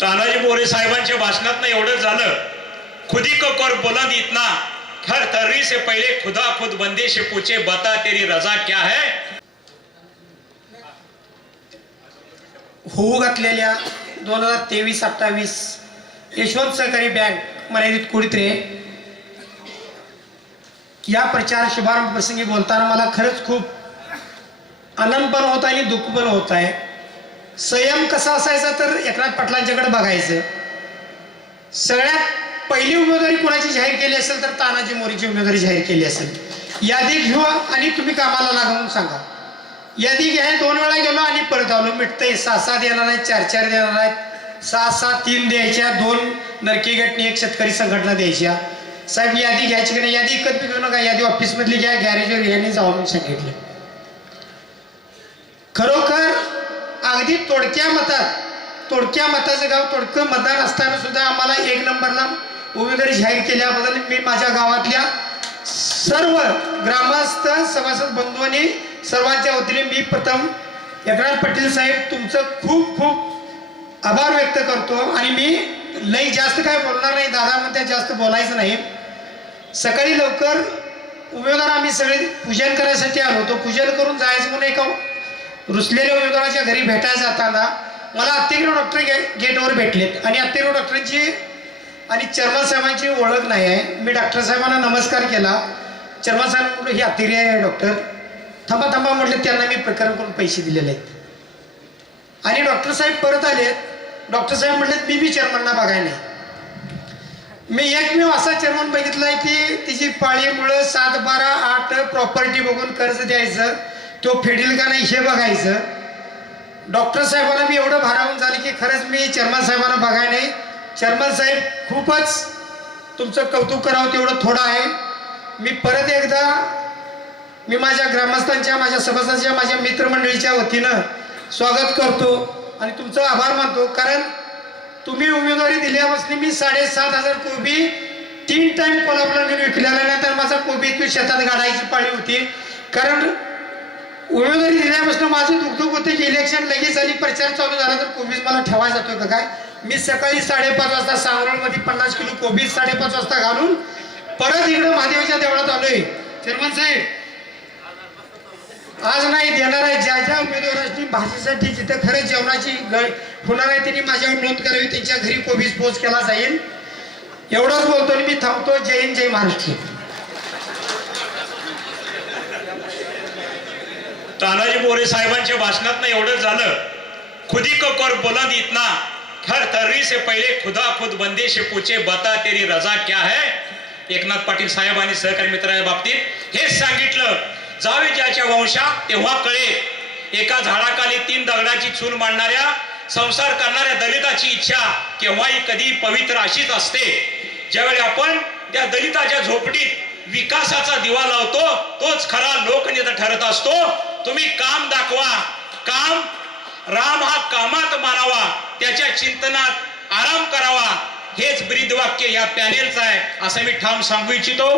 तानाजी मोरे साहेबांच्या भाषणात एवढं झालं खुदी को कर बुलंद इतना हर तर्री से पहले खुदा खुद बंदे से पूछे बता तेरी रजा क्या है? होऊ घातलेल्या दोन हजार तेवीस अठ्ठावीस यशवंत सहकारी बँक मर्यादित कुडित्रे या प्रचार शुभारंभ प्रसंगी बोलताना मला खरंच खूप आनंद पण होत आहे आणि दुःख पण होत आहे. संयम कसा असायचा तर एकनाथ पाटलांच्याकडे बघायचं. सगळ्यात पहिली उमेदवारी कोणाची जाहीर केली असेल तर तानाजी मोरीची उमेदवारी जाहीर केली असेल. यादी घेऊ आणि तुम्ही कामाला लागा सांगा. यादी घ्या दोन वेळा गेलो आणि परत आलो. मिटतंय सहा सहा देणार आहेत चार चार देणार आहेत. सहा सहा तीन द्यायच्या दोन नरकी गटनी एक शेतकरी संघटना द्यायच्या. साहेब यादी घ्यायची की नाही? यादी इकत घेऊ नका. यादी ऑफिसमधली घ्या गॅरेजवर यांनी जाऊन सांगितलं. अगदी तोडक्या मतात तोडक्या मताचं गाव तोडकं मतदान असताना सुद्धा आम्हाला एक नंबरला उमेदवारी जाहीर केल्याबद्दल मी माझ्या गावातल्या सर्व ग्रामस्थ सभासद बंधूंनी सर्वांच्या वतीने मी प्रथम एकनाथ पाटील साहेब तुमचं खूप खूप आभार व्यक्त करतो. आणि मी लई जास्त काय बोलणार नाही दादा म्हणते जास्त बोलायचं नाही. सकाळी लवकर उमेदवार आम्ही सगळे पूजन करायसाठी आलो होतो. पूजन करून जायचं म्हणून एका रुसलेल्या उमेदवाराच्या घरी भेटायला जाताना मला अत्तेगिरी डॉक्टर गे गेटवर भेटलेत. आणि अत्तेगिरी डॉक्टरांची आणि चर्मा साहेबांची ओळख नाही आहे. मी डॉक्टर साहेबांना नमस्कार केला. चर्मा साहेब म्हटलं ही अत्तेगिरी आहे डॉक्टर. थांबा थांबा म्हटलं त्यांना मी प्रकरण करून पैसे दिलेले आहेत. आणि डॉक्टर साहेब परत आले डॉक्टर साहेब म्हटले मी बी चेअरमनला बघायला नाही मी एकमेव असा चेअरमन आहे की तिची पाळीमुळं सात बारा आठ प्रॉपर्टी बघून कर्ज द्यायचं. तो फेडील का नाही हे बघायचं. डॉक्टर साहेबांना मी एवढं भारावून झालं की खरंच मी चेअरमन साहेबांना बघाय नाही. चेअरमन साहेब खूपच तुमचं कौतुक करावं तेवढं थोडं आहे. मी परत एकदा मी माझ्या ग्रामस्थांच्या माझ्या सभासदांच्या माझ्या मित्रमंडळीच्या वतीनं स्वागत करतो आणि तुमचं आभार मानतो. कारण तुम्ही उमेदवारी दिल्यापासून मी साडेसात हजार कोबी तीन टाइम कोल्हापूरला मी विकलेला तर माझा कोबी तू शेतात गाडायची पाळी होती. कारण उमेदवारी दिल्यापासून माझं दुखदुख होतं की इलेक्शन लगेच आली प्रचार चालू झाला तर कोबीज मला ठेवायला जातोय का काय? मी सकाळी साडेपाच वाजता सांगरोळमध्ये पन्नास किलो कोबीज साडेपाच वाजता घालून परत इकडं महादेवाच्या देवळात आलोय. चेअरमन साहेब आज नाही देणार आहे. ज्या ज्या उमेदवारांनी भाषेसाठी जिथं खरंच जेवणाची गळ होणार आहे त्यांनी माझ्यावर नोंद करावी. त्यांच्या घरी कोबीज पोच केला जाईल. एवढंच बोलतो आणि मी थांबतो. जय हिंद जय महाराष्ट्र. तानाजी मोरे साहेबांच्या भाषणात एवढं झालं. खुदी को कर बुलंद इतना हर तर्री से पहिले खुदा खुद बंदे से पूछे बता तेरी रजा क्या है? एकनाथ पाटील साहेब आणि सहकारी मित्राच्या बाबतीत हेच सांगितलं. जावे ज्याच्या वंशात तेव्हा कळे. एका झाडाखाली तीन दगडाची चूल मांडणाऱ्या संसार करणाऱ्या दलिताची इच्छा केव्हाही कधी पवित्र अशीच असते. ज्यावेळी आपण त्या दलिताच्या झोपडीत विकासाचा दिवा लावतो तोच खरा लोकनेता ठरत असतो. तुम्ही काम दाखवा. काम राम हा कामात मानावा त्याच्या चिंतनात आराम करावा. हेच ब्रीद वाक्य या पॅनेलचं आहे असं मी ठाम सांगू इच्छितो.